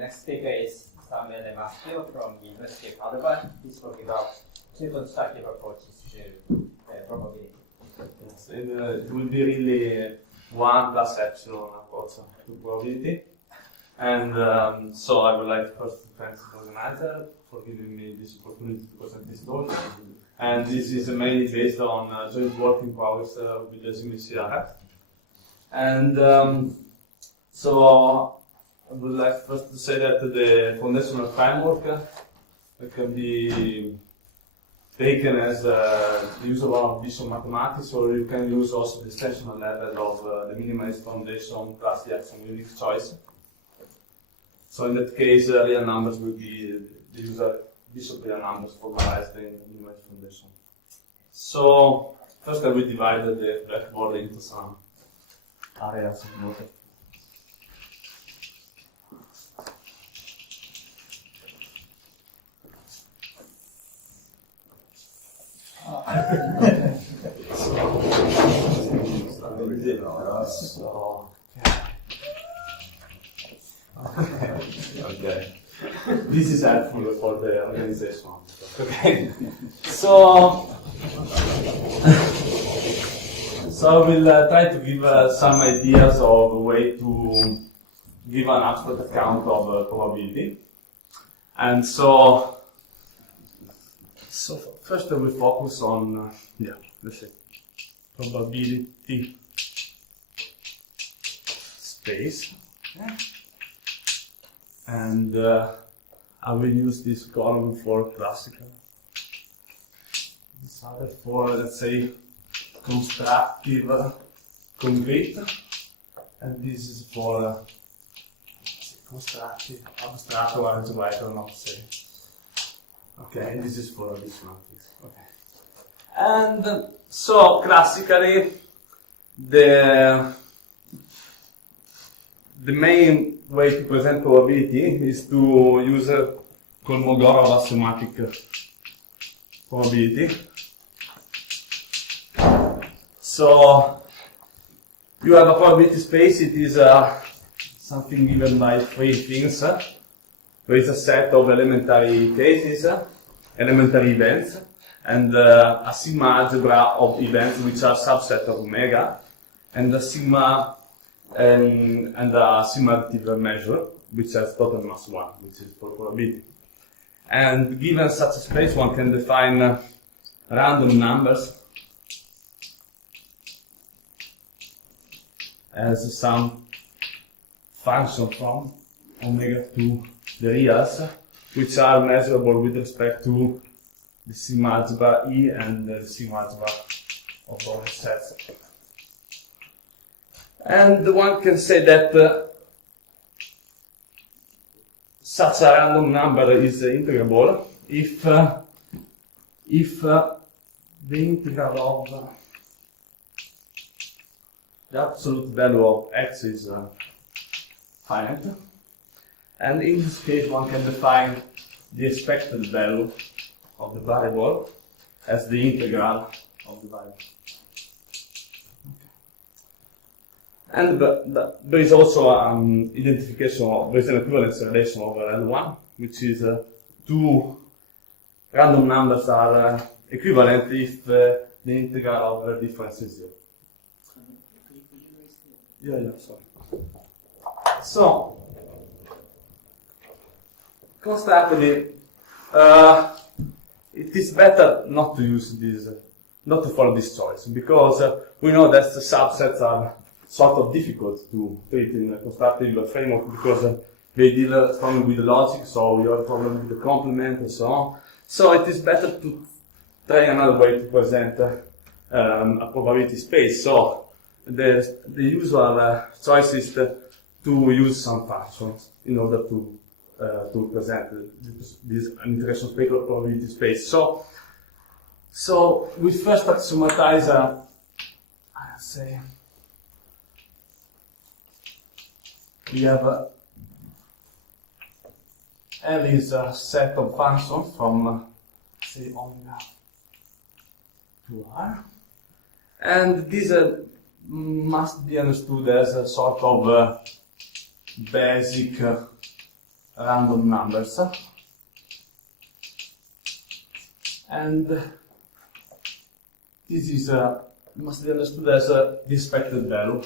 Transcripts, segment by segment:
next speaker is Samuele Maschio from the University of Padua. He's talking about two constructive approaches to probability. Yes, it will be really 1 plus epsilon approach to probability. And so I would like first to thank the organizer for giving me this opportunity to present this talk. And this is mainly based on joint work in progress with Ishihara. And so I would like first to say that the foundational framework can be taken as the use of visual mathematics, or you can use also the extensional level of the minimalist foundation plus the axiom unique choice. So in that case, real numbers will be the user visual real numbers formalized in the minimalist foundation. So first I will divide the blackboard into some areas of note. Okay. This is helpful for the organization. Okay. So I will try to give some ideas of a way to give an abstract account of probability. And so first I will focus on, let's say, probability space. Okay. And I will use this column for classical. This other for, let's say, constructive concrete. And this is for constructive, abstract, or algebraic, I don't know how to say. Okay, and this is for this one. Okay. And so classically, the main way to present probability is to use a Kolmogorov axiomatic probability. So you have a probability space. It is something given by 3 things. There is a set of elementary cases, elementary events, and a sigma algebra of events which are subset of omega, and a sigma and a sigma additive measure which has total mass 1, which is for probability. And given such a space, one can define random numbers as some function from omega to the reals, which are measurable with respect to the sigma algebra E and the sigma algebra of all sets. And one can say that such a random number is integrable if the integral of the absolute value of x is finite. And in this case, one can define the expected value of the variable as the integral of the variable. And there is also identification of, there is an equivalence relation over L1, which is 2 random numbers are equivalent if the integral of the difference is 0. Yeah, sorry. So, constructively, it is better not to use this, not to follow this choice, because we know that the subsets are sort of difficult to treat in a constructive framework, because they deal strongly with the logic, so you have a problem with the complement and so on. So it is better to try another way to present a probability space. So the usual choice is to use some functions in order to present this integration space or probability space. So we first axiomatize say we have L is a set of functions from say omega to R, and this must be understood as a sort of basic random numbers, and this is must be understood as the expected value.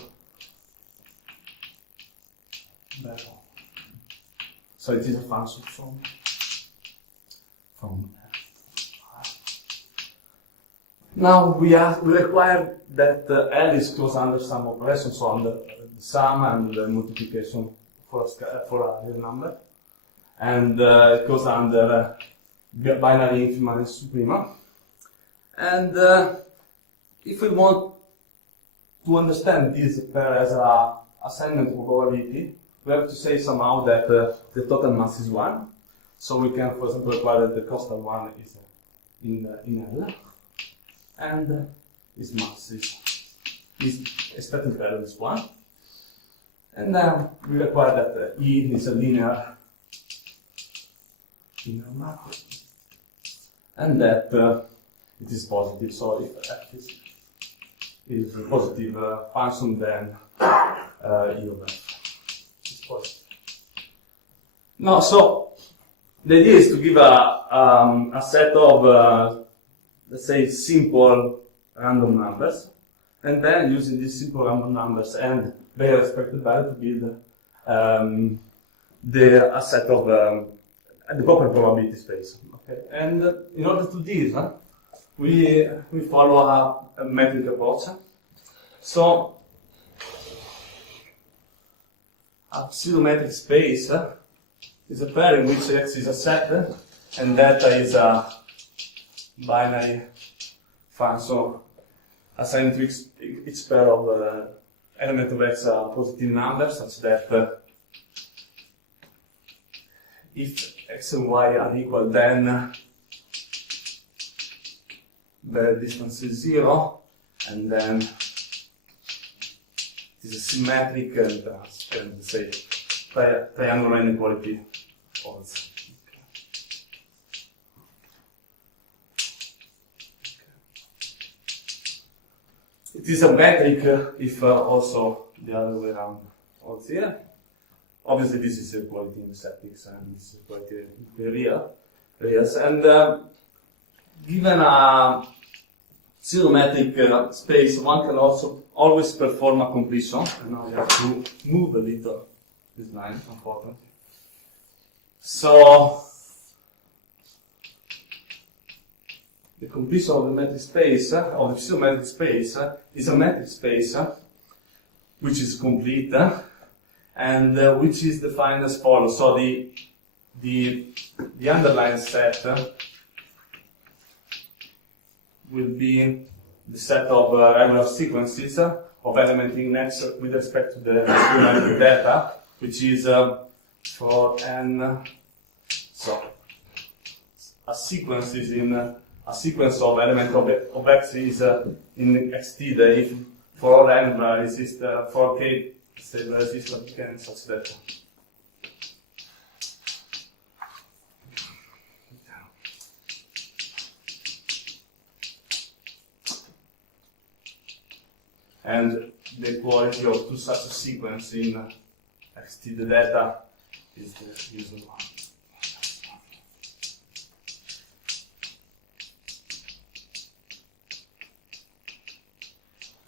So it is a function from Now we require that L is closed under some operation, so under the sum and the multiplication for a real number, and it goes under binary inf minus suprema. And if we want to understand this pair as a assignment of probability, we have to say somehow that the total mass is 1. So we can, for example, require that the constant 1 is in L, and its mass is expected value is 1. And then we require that E is a linear map, and that it is positive. So if F is a positive function, then E of F is positive. Now, so the idea is to give a set of let's say simple random numbers, and then using these simple random numbers and their expected value to build a set of the proper probability space. Okay, and in order to do this, we follow a metric approach. So a pseudometric space is a pair in which X is a set and data is a binary function assigned to each pair of element of X a positive number, such that if X and Y are equal, then the distance is 0, and then it is a symmetric and say triangular inequality holds. It is a metric if also the other way around holds here. Obviously, this is equality in the statics, and this is equality in the reals. And given a pseudometric space, one can also always perform a completion. And now we have to move a little this line, unfortunately. So the completion of the metric space, of the pseudometric space, is a metric space which is complete and which is defined as follows. So the underlying set will be the set of regular sequences of element in X with respect to the pseudometric data, which is for n. So a sequence is in a sequence of element of X is in xt if for all n resist for k say the resistance can such that and the quality of to such a sequence in xt the data is the usual one.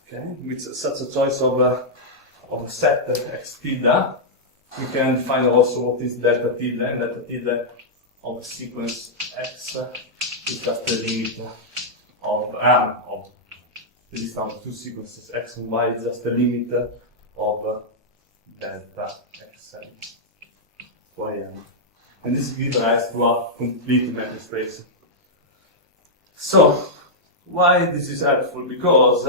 Okay, with such a choice of a set x tilde, we can find also what is delta tilde, and delta tilde of a sequence x is just the limit of the distance of two sequences x and y is just the limit of delta x and yn. And this gives rise to a complete metric space. So, why this is helpful? Because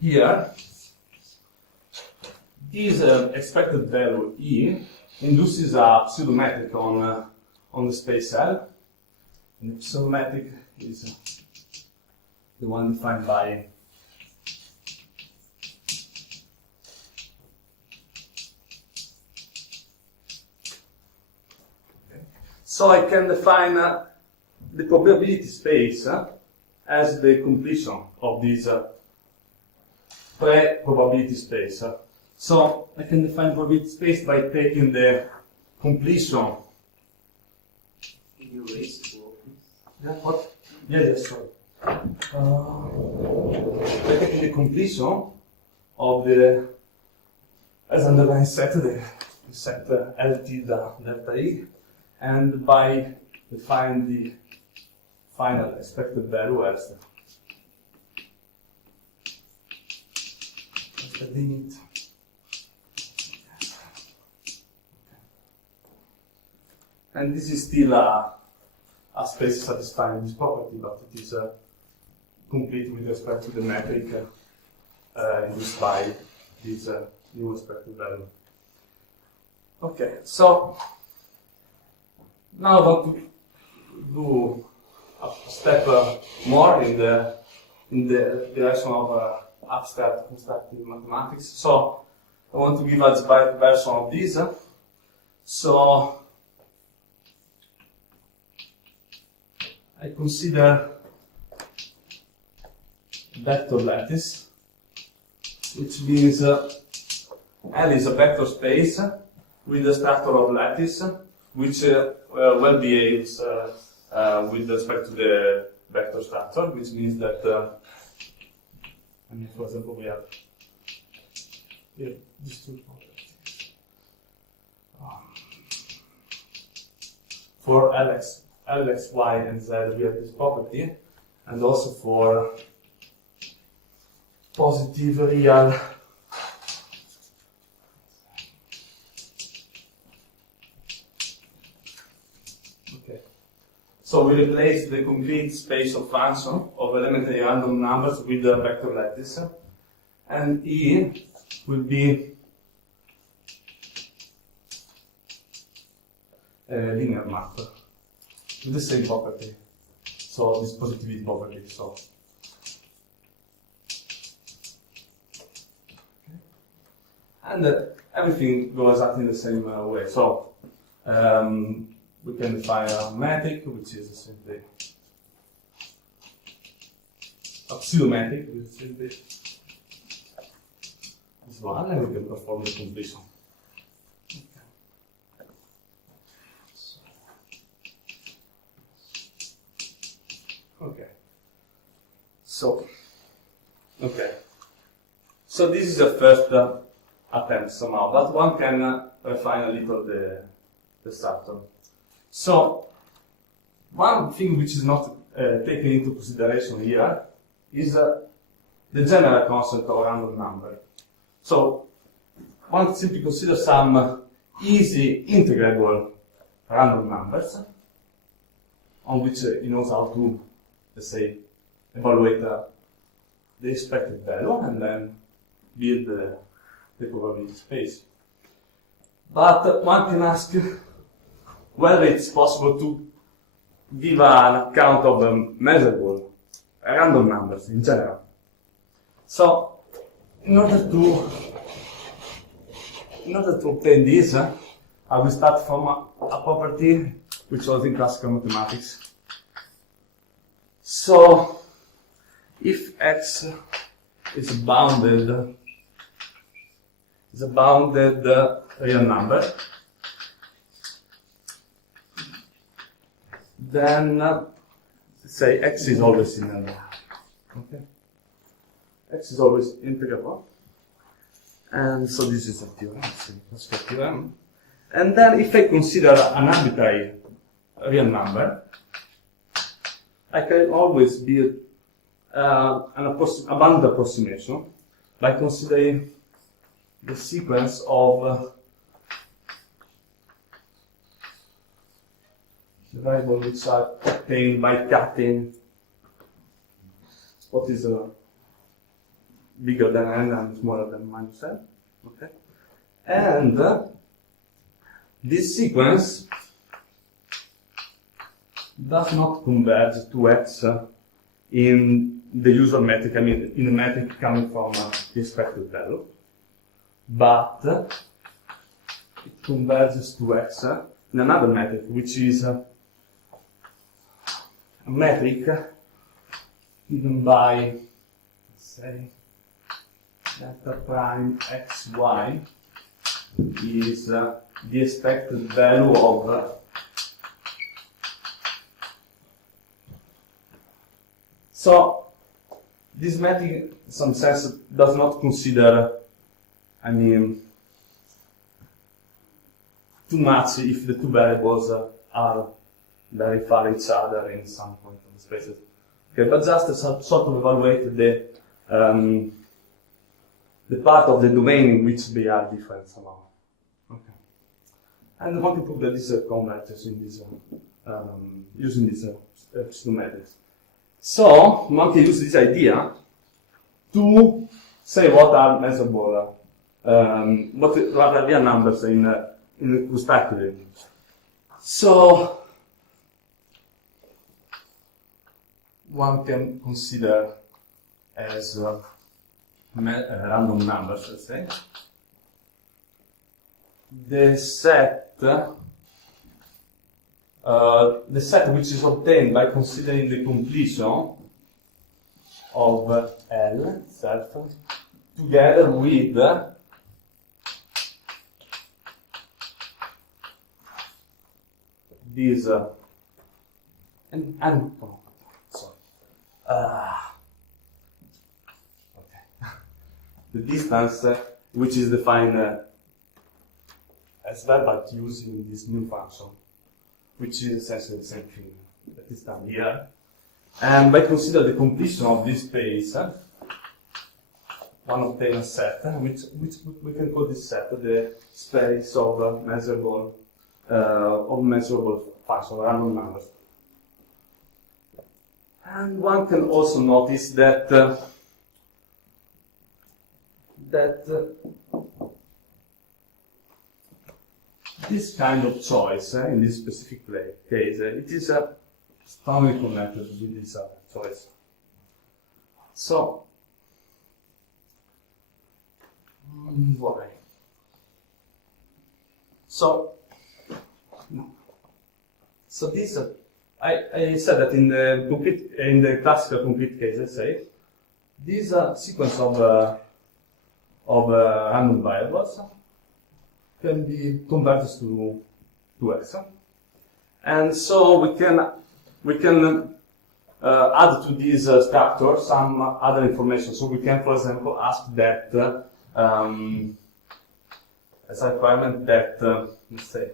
here, this expected value E induces a pseudometric on the space L. And the pseudometric is the one defined by So I can define the probability space as the completion of this pre-probability space. So I can define probability space by taking the completion. Can you raise the wall, please? Yeah, what? Yeah, sorry. By taking the completion of the as underlying set, the set L tilde delta E, and by defining the final expected value as the limit. And this is still a space satisfying this property, but it is complete with respect to the metric induced by this new expected value. Okay, so now I want to do a step more in the direction of abstract constructive mathematics. So I want to give a slight version of this. So I consider vector lattice, which means L is a vector space with a structure of lattice, which well behaves with respect to the vector structure, which means that, for example, we have here these two properties. For Lx, y, and z, we have this property, and also for positive real So we replace the complete space of function of elementary random numbers with the vector lattice, and E will be a linear map with the same property. So this positivity property. So and everything goes exactly the same way. So we can define a metric, which is simply axiomatic, which is simply this one, and we can perform the completion. Okay. So this is the first attempt somehow, but one can refine a little the structure. So, one thing which is not taken into consideration here is the general concept of random number. So, one simply consider some easy integrable random numbers on which he knows how to, let's say, evaluate the expected value and then build the probability space. But one can ask whether it's possible to give an account of measurable random numbers in general. So, in order to obtain this, I will start from a property which was in classical mathematics. So, if X is a bounded real number, then say X is always integrable. Okay, X is always integrable, and so this is a theorem. Let's go theorem. And then, if I consider an arbitrary real number, I can always build a bounded approximation by considering the sequence of variables which are obtained by cutting what is bigger than n and smaller than minus n. Okay, and this sequence does not converge to X in the usual metric, I mean in a metric coming from the expected value, but it converges to X in another metric, which is a metric given by, let's say, delta prime xy is the expected value of so this metric in some sense does not consider, I mean, too much if the two variables are very far each other in some point of the spaces. Okay, but just to sort of evaluate the part of the domain in which they are different somehow. Okay. And one can prove that this converges in this using this pseudometrics. So one can use this idea to say what are measurable, what are real numbers in constructively. So one can consider as random numbers, let's say, the set which is obtained by considering the completion of L itself together with this the distance which is defined as well, but using this new function, which is essentially the same thing that is done here. And by considering the completion of this space, one obtains a set, which we can call this set the space of measurable functions, random numbers. And one can also notice that this kind of choice, in this specific case, it is strongly connected with this other choice. So, why? So this, I said that in the classical complete case, let's say, this sequence of random variables can be converted to X, and so we can add to this structure some other information. So we can, for example, ask that as a requirement that let's say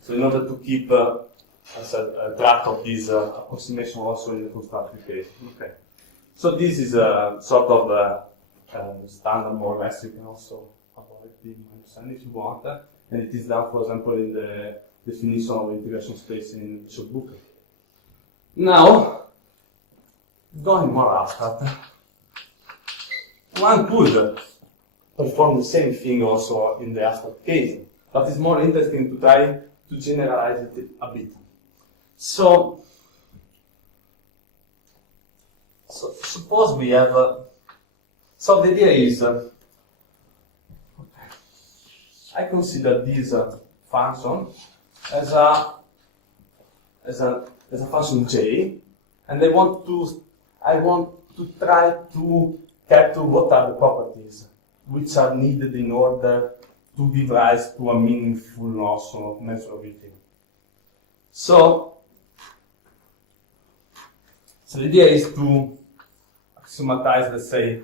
so in order to keep track of this approximation also in the constructive case. Okay. So this is a sort of standard, more or less. You can also avoid the understanding if you want. And it is done, for example, in the definition of integration space in Bishop book. Now, going more abstract, one could perform the same thing also in the abstract case, but it's more interesting to try to generalize it a bit. So suppose we have. So the idea is, I consider this function as a function j, and I want to try to capture what are the properties which are needed in order to give rise to a meaningful notion of measurability. So the idea is to axiomatize, let's say,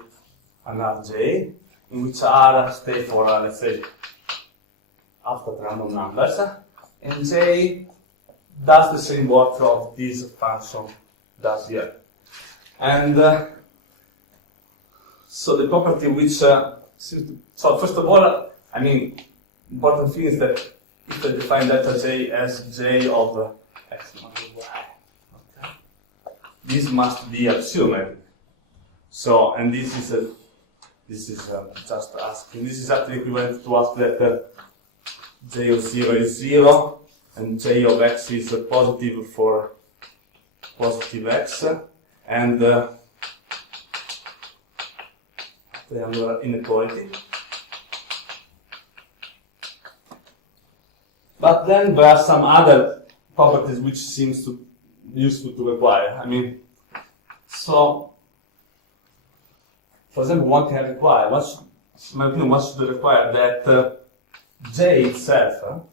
an Rj, in which R stay for, let's say, abstract random numbers, and J does the same work of this function does here. And so the property which so first of all, I mean, important thing is that if I define delta J as J of X minus Y, okay, this must be axiomatic. So, and this is just asking. This is actually equivalent to ask that J of 0 is 0 and J of X is positive for positive X, and triangular inequality. But then there are some other properties which seems to useful to require. I mean, so for example, one can require, in my opinion, one should require that J itself,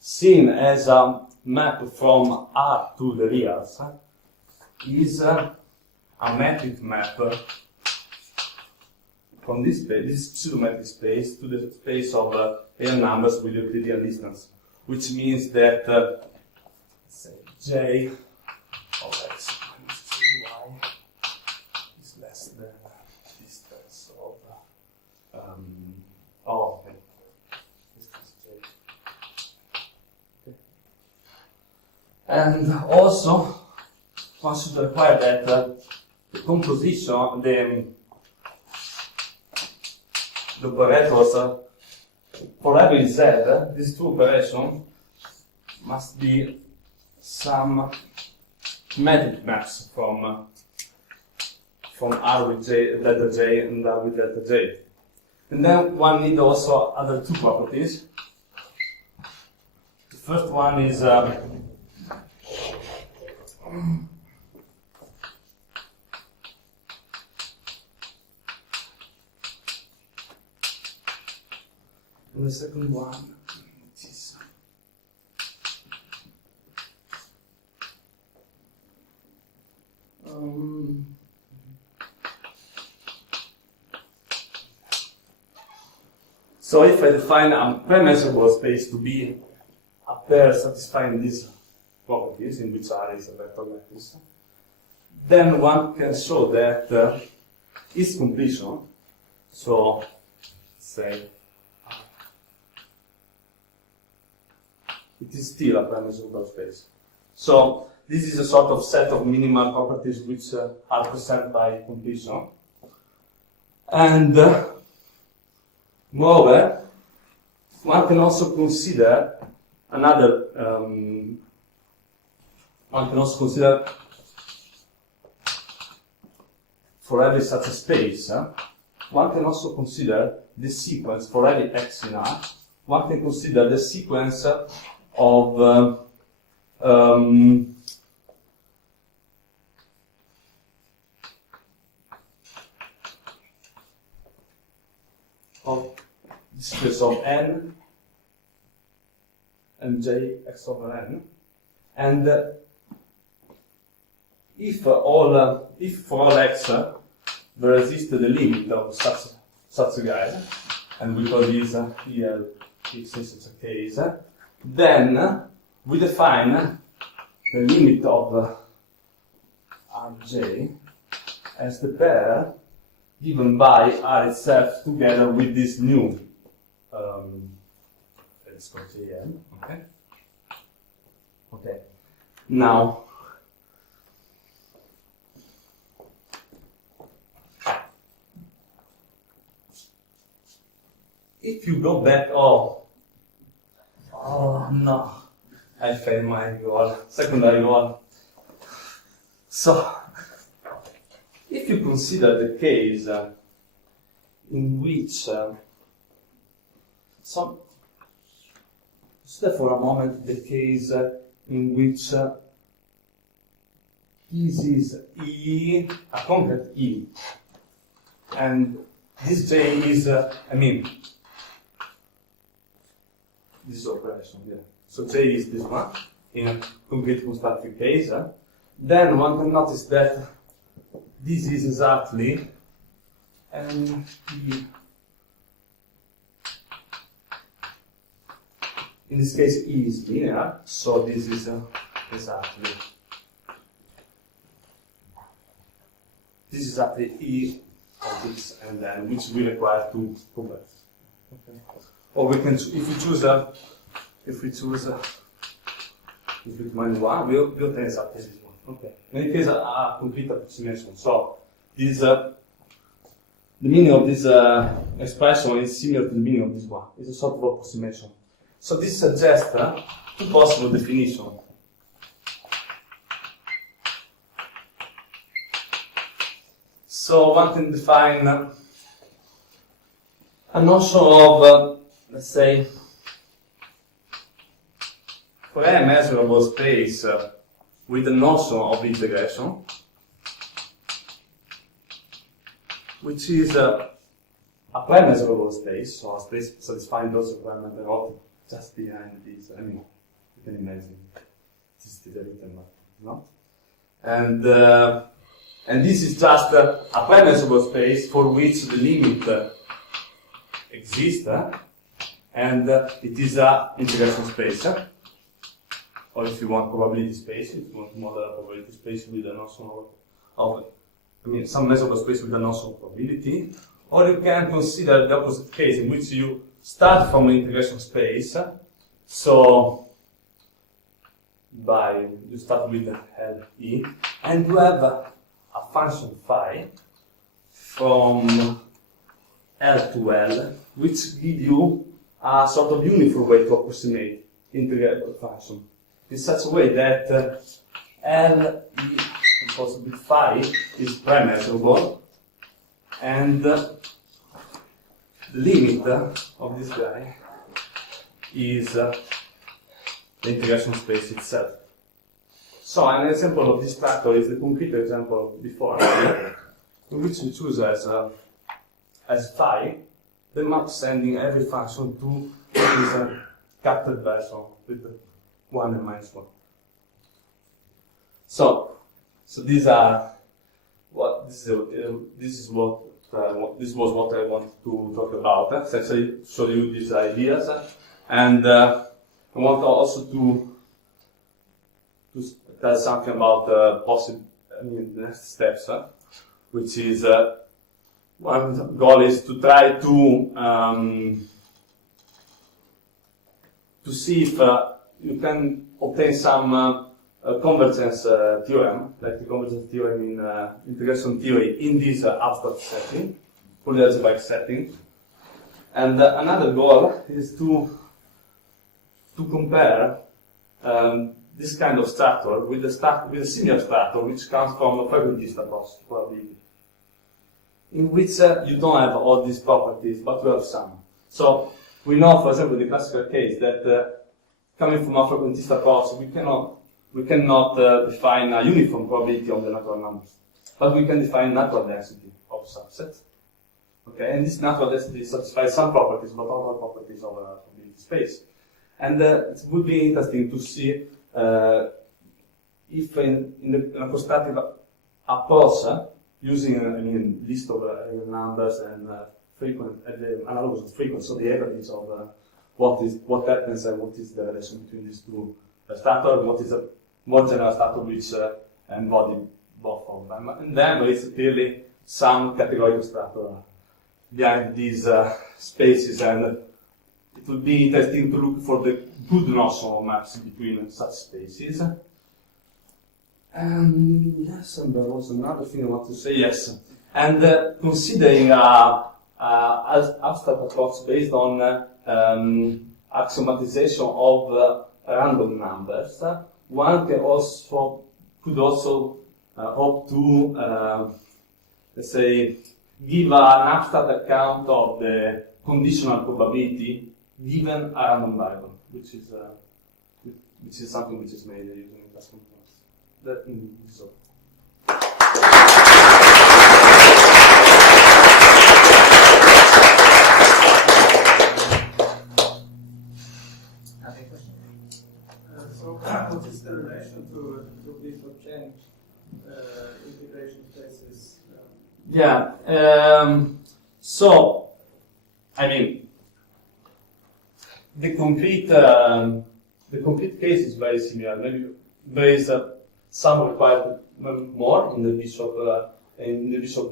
seen as a map from R to the reals, is a metric map from this space, this pseudo-metric space, to the space of real numbers with Euclidean distance, which means that say J of x minus Jy is less than distance of okay. Distance J. Okay. And also one should require that the composition, the operators for every z, these two operations must be some metric maps from R with J, delta J, and R with delta J. And then one needs also other two properties. The first one is and the second one is so if I define a prime-measurable space to be a pair satisfying these properties, in which R is a vector lattice, then one can show that its completion, so say it is still a prime-measurable space. So this is a sort of set of minimal properties which are present by completion. And moreover, one can also consider another, for every such a space, one can also consider the sequence for every x in R. One can consider the sequence of the sequence of n and j x over n, and if for all x there exists the limit of such a guy, and we call this here x in such a case, then we define the limit of Rj as the pair given by R itself together with this new let's go to Jn. Okay. Okay. Now if you go back, oh no, I failed my goal, secondary goal. So, if you consider the case in which, consider for a moment the case in which this is E, a concrete E, and this J is, this operation, yeah. So J is this one, in a complete constructive case. Then one can notice that this is exactly N P. In this case, E is linear, so this is exactly E of this and then, which we require to convert. Okay. Or we can, if we choose -1, we obtain exactly this one. Okay. In any case, a complete approximation. So this the meaning of this expression is similar to the meaning of this one. It's a sort of approximation. So this suggests two possible definitions. So one can define a notion of, let's say, for a measurable space with the notion of integration, which is a prime-measurable space, so a space satisfying those requirements are not just behind this. I mean, you can imagine this is written, but not. And this is just a prime-measurable space for which the limit exists, and it is an integration space. Or if you want probability space, if you want to model a probability space with a notion of some measurable space with a notion of probability. Or you can consider the opposite case in which you start from an integration space. So you start with LE, and you have a function phi from L to L, which gives you a sort of uniform way to approximate integrable function in such a way that L equals with phi is prime measurable, and the limit of this guy is the integration space itself. So an example of this factor is the concrete example before, in which we choose as phi the map sending every function to this captured version with 1 and minus 1. So these are what this was what I wanted to talk about. Essentially, show you these ideas, and I want also to tell something about possible next steps, which is one goal is to try to see if you can obtain some convergence theorem, like the convergence theorem in integration theory, in this abstract setting, fully algebraic setting. And another goal is to compare this kind of structure with a similar structure which comes from a frequentist approach to probability, in which you don't have all these properties, but you have some. So we know, for example, the classical case that coming from a frequentist approach, we cannot define a uniform probability of the natural numbers, but we can define natural density of subsets. Okay, and this natural density satisfies some properties, but not all properties of a probability space. And it would be interesting to see if in a constructive approach, using list of numbers and analogous frequency, so the averages of what happens and what is the relation between these two structures, and what is a more general structure which embody both of them. And then there is clearly some categorical structure behind these spaces, and it would be interesting to look for the good notion of maps between such spaces. Yes, and there was another thing I want to say, yes. And considering abstract approach based on axiomatization of random numbers, one could also hope to, let's say, give an abstract account of the conditional probability given a random variable, which is something which is made using class components. That is all. So what is the relation to Clifford change integration spaces? Yeah. So, I mean, the complete case is very similar. Maybe there is some required more in the Bishop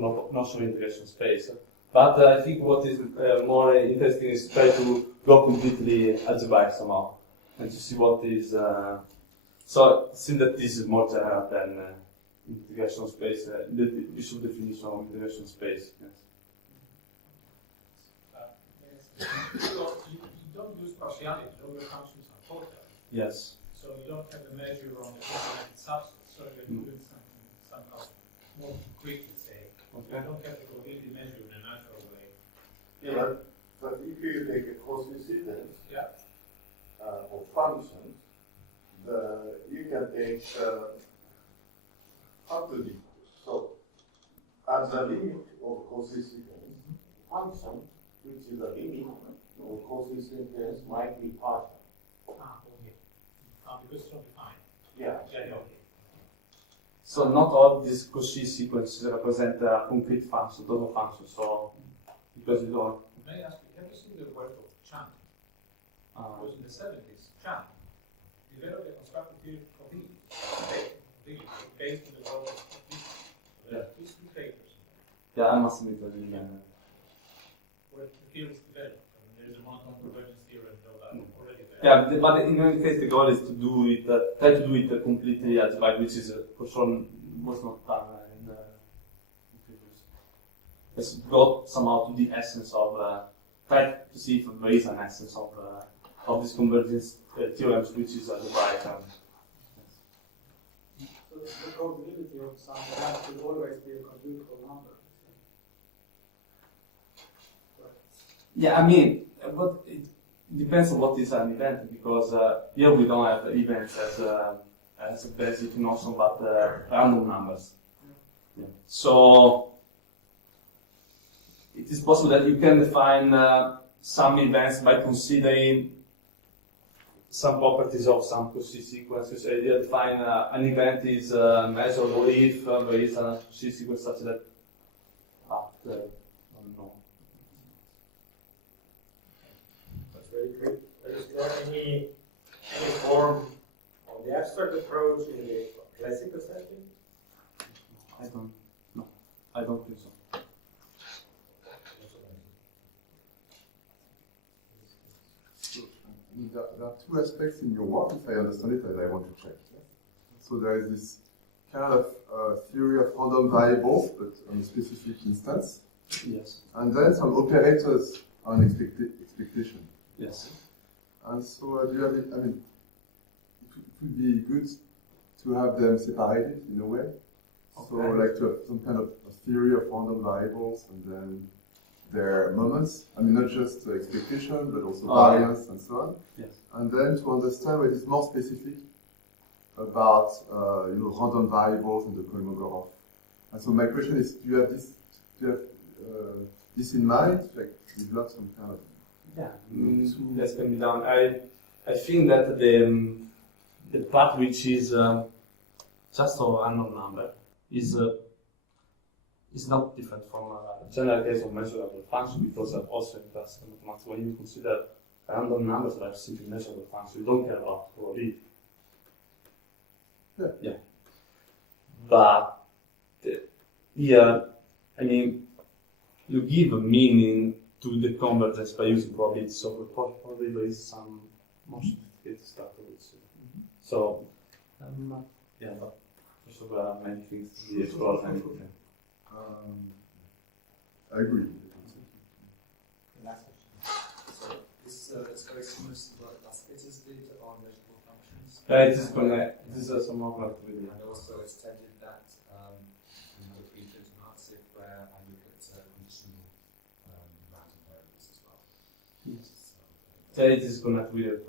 notion integration space. But I think what is more interesting is to try to go completely algebraic somehow and to see what is. So it seems that this is more general than integration space. The Bishop definition of integration space. Yes. So you don't use partiality, all your functions are total. Yes. So you don't have a measure on the integrated subset, so you're doing something somehow more concrete, say. Okay. You don't have to completely measure in a natural way. Yeah, but if you take a cosincidence Yeah. of functions, take up to the so at the limit of consistent function, which is a limit of consistent might be partial. Okay. Because it's not defined. Yeah. Yeah, okay. So not all these Cauchy sequences represent a concrete function, total function. So because you don't. May I ask you, have you seen the work of Chan? Because in the 70s, Chan developed a constructive theory for these, based on the work of these. So there are two papers Yeah, I must admit that again. where the theory is developed. I mean, there is a monotone convergence theory and all that already there. Yeah, but in any case, the goal is to do it, try to do it completely algebraic, which is for sure was not done in the previous. It's got somehow to the essence of, try to see if there is an essence of this convergence theorems, which is algebraic. So the probability of some event will always be a computable number. Yeah, I mean, but it depends on what is an event, because here we don't have events as a basic notion, but random numbers. Yeah. So it is possible that you can define some events by considering some properties of some Cauchy sequences. So you define an event is measurable if there is a Cauchy sequence such that I don't know. That's very good. Is there any form of the abstract approach in the classical setting? I don't think so. There are two aspects in your work, if I understand it, and I want to check. So there is this kind of theory of random variables, but on a specific instance. Yes. And then some operators on expectation. Yes. And so do you have it, I mean, it would be good to have them separated in a way. So like to have some kind of a theory of random variables and then their moments. I mean, not just expectation, but also variance and so on. Yes. And then to understand what is more specific about random variables and the Kolmogorov. And so my question is, do you have this in mind? Like develop some kind of that can be done. I think that the part which is just a random number is not different from a general case of measurable function, because I've also in classical mathematics, when you consider random numbers that are simply measurable functions, you don't care about probability. Yeah. But here, I mean, you give a meaning to the convergence by using probability. So probably there is some more sophisticated stuff to it. So, yeah, but also there are many things to be explored. I agree. Last question. So this is very similar to what Laspitz did on measurable functions. It is connect. This is some more connected. And also extended that in the pre-filter analysis where I look at conditional random variables as well. Yes. So it is connected with